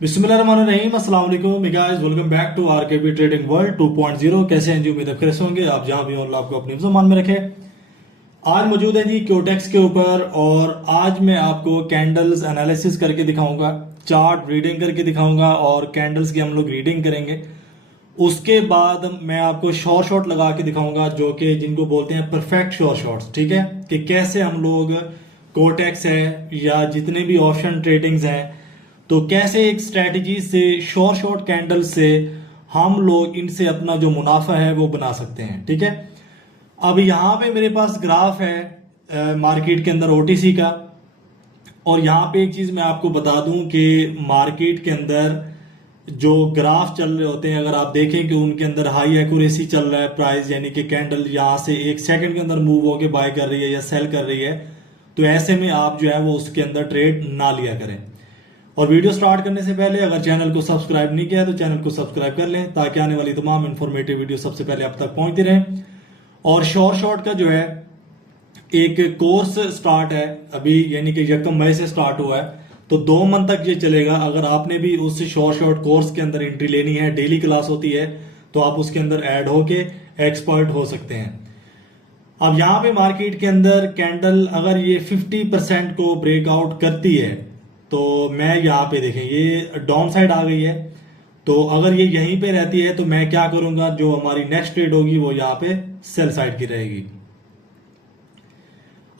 बिस्मिल्लाहिर्रहमानिर्रहीम, अस्सलाम वालेकुम guys, welcome back to RKB trading world 2.0। कैसे हैं जी? उम्मीद है कैसे होंगे आप जहां भी हो, अल्लाह आपको अपनी ज़मान में रखे। आज मौजूद है जी क्योटेक्स के ऊपर, और आज मैं आपको कैंडल्स एनालिसिस करके दिखाऊंगा, चार्ट रीडिंग करके दिखाऊंगा और कैंडल्स की हम लोग रीडिंग करेंगे। उसके बाद मैं आपको शॉर्ट शॉट लगा के दिखाऊंगा, जो कि जिनको बोलते हैं परफेक्ट शॉर्ट शॉट्स। ठीक है, कि कैसे हम लोग कोटेक्स है या जितने भी ऑप्शन ट्रेडिंग्स हैं, तो कैसे एक स्ट्रेटजी से शॉर्ट शॉर्ट कैंडल से हम लोग इनसे अपना जो मुनाफा है वो बना सकते हैं। ठीक है, अब यहाँ पे मेरे पास ग्राफ है मार्केट के अंदर ओटीसी का, और यहाँ पे एक चीज मैं आपको बता दूं कि मार्केट के अंदर जो ग्राफ चल रहे होते हैं, अगर आप देखें कि उनके अंदर हाई एक्यूरेसी चल रहा है प्राइस, यानी कि कैंडल यहाँ से एक सेकंड के अंदर मूव होके बाय कर रही है या सेल कर रही है, तो ऐसे में आप जो है वो उसके अंदर ट्रेड ना लिया करें। और वीडियो स्टार्ट करने से पहले अगर चैनल को सब्सक्राइब नहीं किया तो चैनल को सब्सक्राइब कर लें, ताकि आने वाली तमाम इन्फॉर्मेटिव वीडियो सबसे पहले आप तक पहुंचती रहे। और शॉर्ट शॉर्ट का जो है एक कोर्स स्टार्ट है अभी, यानी कि 1 मई से स्टार्ट हुआ है, तो 2 मंथ तक ये चलेगा। अगर आपने भी उस शॉर्ट शॉर्ट कोर्स के अंदर एंट्री लेनी है, डेली क्लास होती है, तो आप उसके अंदर ऐड होके एक्सपर्ट हो सकते हैं। अब यहाँ पे मार्केट के अंदर कैंडल अगर ये 50% को ब्रेकआउट करती है, तो मैं यहाँ पे देखें ये डाउन साइड आ गई है, तो अगर ये यहीं पे रहती है तो मैं क्या करूंगा, जो हमारी नेक्स्ट ट्रेड होगी वो यहाँ पे सेल साइड की रहेगी।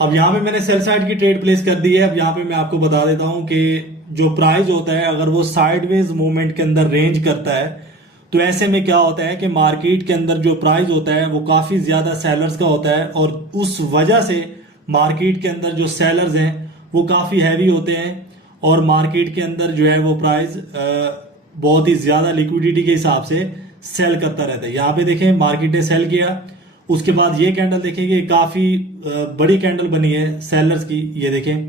अब यहाँ पे मैंने सेल साइड की ट्रेड प्लेस कर दी है। अब यहाँ पे मैं आपको बता देता हूं कि जो प्राइस होता है, अगर वो साइडवेज मूवमेंट के अंदर रेंज करता है, तो ऐसे में क्या होता है कि मार्केट के अंदर जो प्राइस होता है वो काफी ज्यादा सेलर्स का होता है, और उस वजह से मार्केट के अंदर जो सेलर्स हैं वो काफी हैवी होते हैं, और मार्केट के अंदर जो है वो प्राइस बहुत ही ज्यादा लिक्विडिटी के हिसाब से सेल करता रहता है। यहाँ पे देखें मार्केट ने सेल किया, उसके बाद ये कैंडल देखेंगे काफी बड़ी कैंडल बनी है सेलर्स की, ये देखें।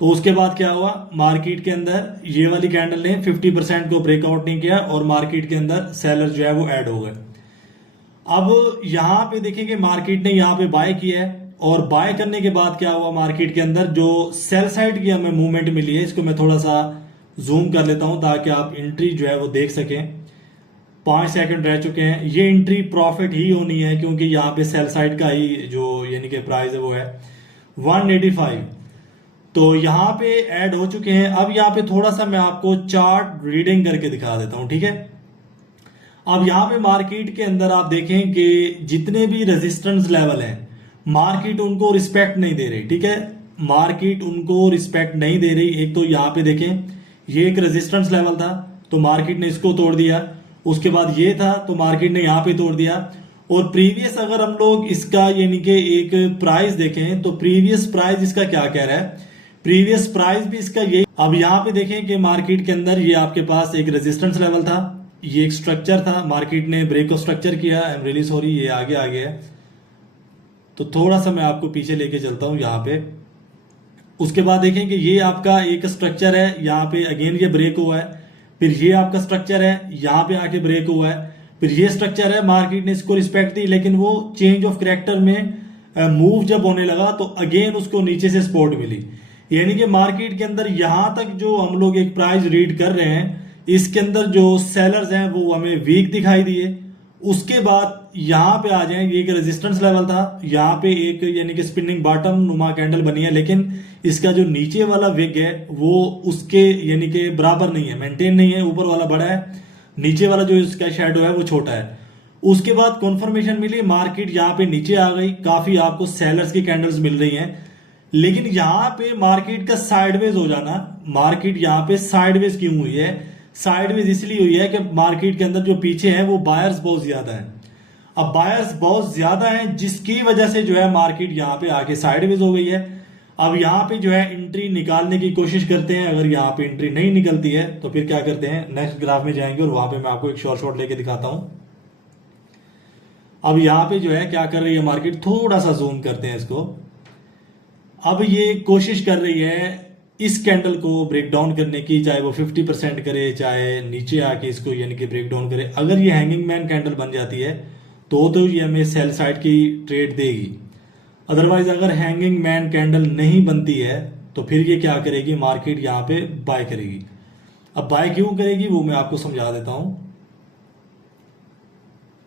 तो उसके बाद क्या हुआ, मार्केट के अंदर ये वाली कैंडल ने 50% को ब्रेकआउट नहीं किया, और मार्केट के अंदर सेलर जो है वो ऐड हो गए। अब यहाँ पे देखेंगे मार्केट ने यहाँ पे बाय किया है, और बाय करने के बाद क्या हुआ, मार्केट के अंदर जो सेल साइड की हमें मूवमेंट मिली है, इसको मैं थोड़ा सा जूम कर लेता हूं ताकि आप एंट्री जो है वो देख सकें। 5 सेकंड रह चुके हैं, ये एंट्री प्रॉफिट ही होनी है, क्योंकि यहाँ पे सेल साइड का ही जो यानी कि प्राइस है वो है 185, तो यहाँ पे ऐड हो चुके हैं। अब यहाँ पे थोड़ा सा मैं आपको चार्ट रीडिंग करके दिखा देता हूं। ठीक है, अब यहाँ पे मार्केट के अंदर आप देखें कि जितने भी रेजिस्टेंस लेवल हैं, मार्केट उनको रिस्पेक्ट नहीं दे रही। ठीक है, मार्केट उनको रिस्पेक्ट नहीं दे रही। एक तो यहाँ पे देखें, ये एक रेजिस्टेंस लेवल था, तो मार्केट ने इसको तोड़ दिया। उसके बाद ये था, तो मार्केट ने यहाँ पे तोड़ दिया। और प्रीवियस अगर हम लोग इसका यानी कि एक प्राइस देखें, तो प्रीवियस प्राइस इसका क्या कह रहा है, प्रीवियस प्राइस भी इसका ये। अब यहाँ पे देखें कि मार्केट के अंदर ये आपके पास एक रेजिस्टेंस लेवल था, ये एक स्ट्रक्चर था, मार्केट ने ब्रेक ऑफ स्ट्रक्चर किया। आई एम रियली सॉरी, ये आगे आ गया है, तो थोड़ा सा मैं आपको पीछे लेके चलता हूं यहाँ पे। उसके बाद देखें कि ये आपका एक स्ट्रक्चर है, यहाँ पे अगेन ये ब्रेक हुआ है, फिर ये आपका स्ट्रक्चर है, यहाँ पे आके ब्रेक हुआ है, फिर ये स्ट्रक्चर है, मार्केट ने इसको रिस्पेक्ट दी, लेकिन वो चेंज ऑफ करेक्टर में मूव जब होने लगा तो अगेन उसको नीचे से सपोर्ट मिली। यानी कि मार्केट के अंदर यहां तक जो हम लोग एक प्राइस रीड कर रहे हैं, इसके अंदर जो सेलर्स हैं वो हमें वीक दिखाई दिए। उसके बाद यहां पे आ जाए, ये एक रेजिस्टेंस लेवल था, यहाँ पे एक यानी कि स्पिनिंग बॉटम नुमा कैंडल बनी है, लेकिन इसका जो नीचे वाला विग है वो उसके यानी कि बराबर नहीं है, मेंटेन नहीं है। ऊपर वाला बड़ा है, नीचे वाला जो इसका शेडो है वो छोटा है। उसके बाद कॉन्फर्मेशन मिली, मार्केट यहाँ पे नीचे आ गई, काफी आपको सेलर्स की कैंडल्स मिल रही हैं, लेकिन यहाँ पे मार्केट का साइडवेज हो जाना। मार्केट यहाँ पे साइडवेज क्यों हुई है, साइडवेज इसलिए हुई है कि मार्केट के अंदर जो पीछे है वो बायर्स बहुत ज्यादा है। अब बायर्स बहुत ज्यादा हैं, जिसकी वजह से जो है मार्केट यहाँ पे आके साइडवेज हो गई है। अब यहाँ पे जो है एंट्री निकालने की कोशिश करते हैं, अगर यहाँ पे एंट्री नहीं निकलती है तो फिर क्या करते हैं, नेक्स्ट ग्राफ में जाएंगे और वहां पे मैं आपको एक शॉर्ट शॉट लेके दिखाता हूं। अब यहाँ पे जो है क्या कर रही है मार्केट, थोड़ा सा जूम करते हैं इसको। अब ये कोशिश कर रही है इस कैंडल को ब्रेक डाउन करने की, चाहे वो 50% करे, चाहे नीचे आके इसको यानी कि ब्रेक डाउन करे। अगर ये हैंगिंग मैन कैंडल बन जाती है तो ये हमें सेल साइड की ट्रेड देगी। अदरवाइज अगर हैंगिंग मैन कैंडल नहीं बनती है तो फिर ये क्या करेगी, मार्केट यहाँ पे बाय करेगी। अब बाय क्यों करेगी वो मैं आपको समझा देता हूं।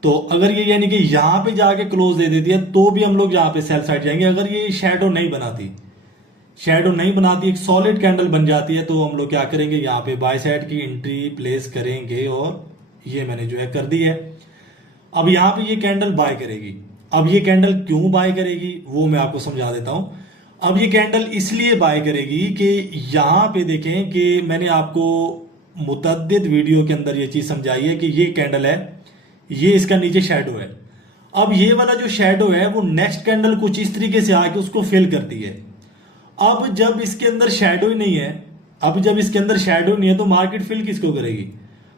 तो अगर ये यानी कि यहां पे जाके क्लोज दे देती है तो भी हम लोग यहां पे सेल साइड जाएंगे। अगर ये शेडो नहीं बनाती, शेडो नहीं बनाती, एक सॉलिड कैंडल बन जाती है, तो हम लोग क्या करेंगे, यहाँ पे बाय साइड की एंट्री प्लेस करेंगे और ये मैंने जो है कर दी है। अब यहाँ पे ये कैंडल बाय करेगी। अब ये कैंडल क्यों बाय करेगी वो मैं आपको समझा देता हूं। अब ये कैंडल इसलिए बाय करेगी कि यहां पे देखें कि मैंने आपको मुतअद्दिद वीडियो के अंदर ये चीज समझाई है कि ये कैंडल है, ये इसका नीचे शेडो है। अब ये वाला जो शेडो है वो नेक्स्ट कैंडल कुछ इस तरीके से आके उसको फिल करती है। अब जब इसके अंदर शेडो ही नहीं है, अब जब इसके अंदर शेडो नहीं है तो मार्केट फिल किसको करेगी?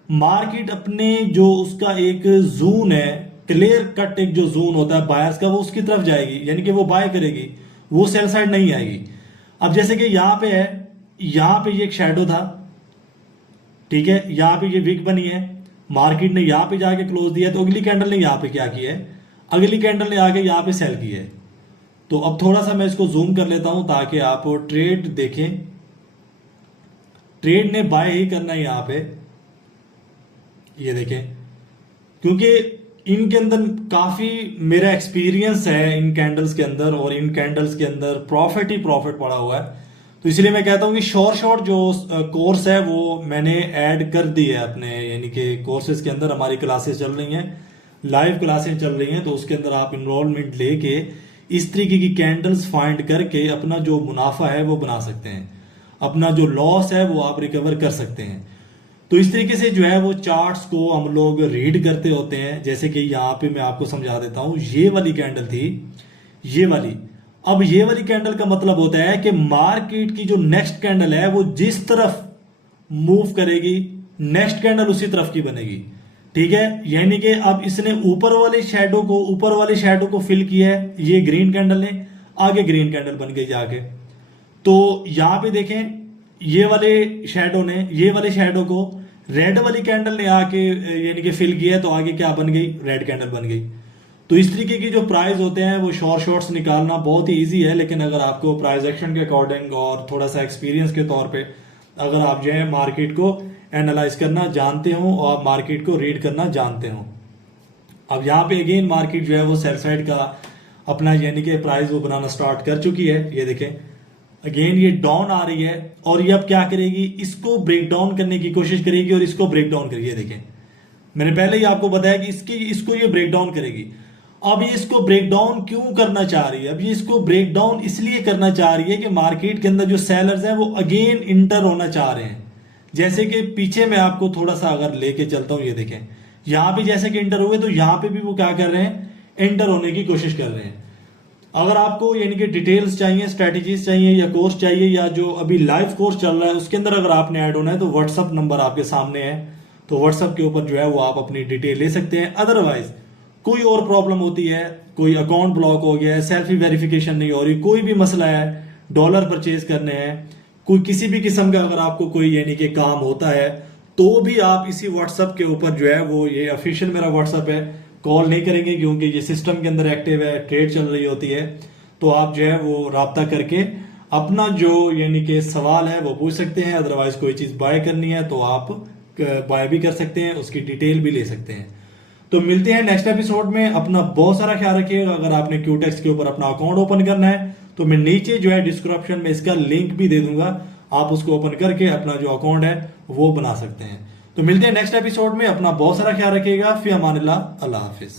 मार्केट अपने जो उसका एक जोन है, क्लियर कट एक जो जोन होता है बायर्स का, वो उसकी तरफ जाएगी, यानी कि वो बाय करेगी, वो सेल साइड नहीं आएगी। अब जैसे कि यहां पे है, यहां पे ये एक शेडो था, ठीक है, यहां पे ये विक बनी है, मार्केट ने यहां पे जाके क्लोज दिया, तो अगली कैंडल ने यहां पे क्या किया है, अगली कैंडल ने आके यहां पे सेल किया है। तो अब थोड़ा सा मैं इसको जूम कर लेता हूं ताकि आप ट्रेड देखें। ट्रेड ने बाय ही करना है यहां पे, ये देखें, क्योंकि इनके अंदर काफी मेरा एक्सपीरियंस है इन कैंडल्स के अंदर, और इन कैंडल्स के अंदर प्रॉफिट ही प्रॉफिट पड़ा हुआ है। तो इसलिए मैं कहता हूं कि शॉर्ट जो कोर्स है वो मैंने ऐड कर दी है अपने, यानी कि कोर्सेज के अंदर हमारी क्लासेस चल रही हैं, लाइव क्लासेस चल रही हैं, तो उसके अंदर आप इनरोलमेंट लेके इस तरीके की कैंडल्स फाइंड करके अपना जो मुनाफा है वो बना सकते हैं, अपना जो लॉस है वो आप रिकवर कर सकते हैं। तो इस तरीके से जो है वो चार्ट्स को हम लोग रीड करते होते हैं। जैसे कि यहाँ पे मैं आपको समझा देता हूं, ये वाली कैंडल थी, ये वाली। अब ये वाली कैंडल का मतलब होता है कि मार्केट की जो नेक्स्ट कैंडल है वो जिस तरफ मूव करेगी, नेक्स्ट कैंडल उसी तरफ की बनेगी, ठीक है। यानी कि अब इसने ऊपर वाले शेडो को फिल किया है, ये ग्रीन कैंडल ने, आगे ग्रीन कैंडल बन गई जाके। तो यहां पे देखें, ये वाले शेडो को रेड वाली कैंडल ने आके यानी कि फिल किया है, तो आगे क्या बन गई, रेड कैंडल बन गई। तो इस तरीके की जो प्राइस होते हैं वो शॉर्ट्स निकालना बहुत ही इजी है, लेकिन अगर आपको प्राइस एक्शन के अकॉर्डिंग और थोड़ा सा एक्सपीरियंस के तौर पे अगर आप जो है मार्केट को एनालाइज करना जानते हो और आप मार्केट को रीड करना जानते हो। अब यहाँ पे अगेन मार्केट जो है वो सेल साइड का अपना यानी कि प्राइस वो बनाना स्टार्ट कर चुकी है। ये देखें, अगेन ये डाउन आ रही है और ये अब क्या करेगी, इसको ब्रेक डाउन करने की कोशिश करेगी और इसको ब्रेक डाउन करेगी। ये देखें, मैंने पहले ही आपको बताया कि इसको ये ब्रेक डाउन करेगी। अब ये इसको ब्रेक डाउन क्यों करना चाह रही है? अब ये इसको ब्रेक डाउन इसलिए करना चाह रही है कि मार्केट के अंदर जो सेलर्स हैं वो अगेन इंटर होना चाह रहे हैं। जैसे कि पीछे मैं आपको थोड़ा सा अगर लेके चलता हूं, ये देखें, यहां पे जैसे कि इंटर हुए तो यहां पे भी वो क्या कर रहे हैं, एंटर होने की कोशिश कर रहे हैं। अगर आपको यानी कि डिटेल्स चाहिए, स्ट्रेटेजीज चाहिए या कोर्स चाहिए, या जो अभी लाइव कोर्स चल रहा है उसके अंदर अगर आपने ऐड होना है, तो व्हाट्सअप नंबर आपके सामने है, तो व्हाट्सअप के ऊपर जो है वो आप अपनी डिटेल ले सकते हैं। अदरवाइज कोई और प्रॉब्लम होती है, कोई अकाउंट ब्लॉक हो गया है, सेल्फी वेरिफिकेशन नहीं हो रही, कोई भी मसला है, डॉलर परचेज करने हैं, कोई किसी भी किस्म का अगर आपको कोई यानी कि काम होता है, तो भी आप इसी व्हाट्सएप के ऊपर जो है वो, ये ऑफिशियल मेरा व्हाट्सएप है, कॉल नहीं करेंगे क्योंकि ये सिस्टम के अंदर एक्टिव है, ट्रेड चल रही होती है, तो आप जो है वो राब्ता करके अपना जो यानी कि सवाल है वो पूछ सकते हैं। अदरवाइज कोई चीज बाय करनी है तो आप बाय भी कर सकते हैं, उसकी डिटेल भी ले सकते हैं। तो मिलते हैं नेक्स्ट एपिसोड में। अपना बहुत सारा ख्याल रखिएगा। अगर आपने क्यूटेक्स के ऊपर अपना अकाउंट ओपन करना है तो मैं नीचे जो है डिस्क्रिप्शन में इसका लिंक भी दे दूंगा, आप उसको ओपन करके अपना जो अकाउंट है वो बना सकते हैं। तो मिलते हैं नेक्स्ट एपिसोड में। अपना बहुत सारा ख्याल रखिएगा। फी अमानिल्लाह, अल्लाह हाफिज।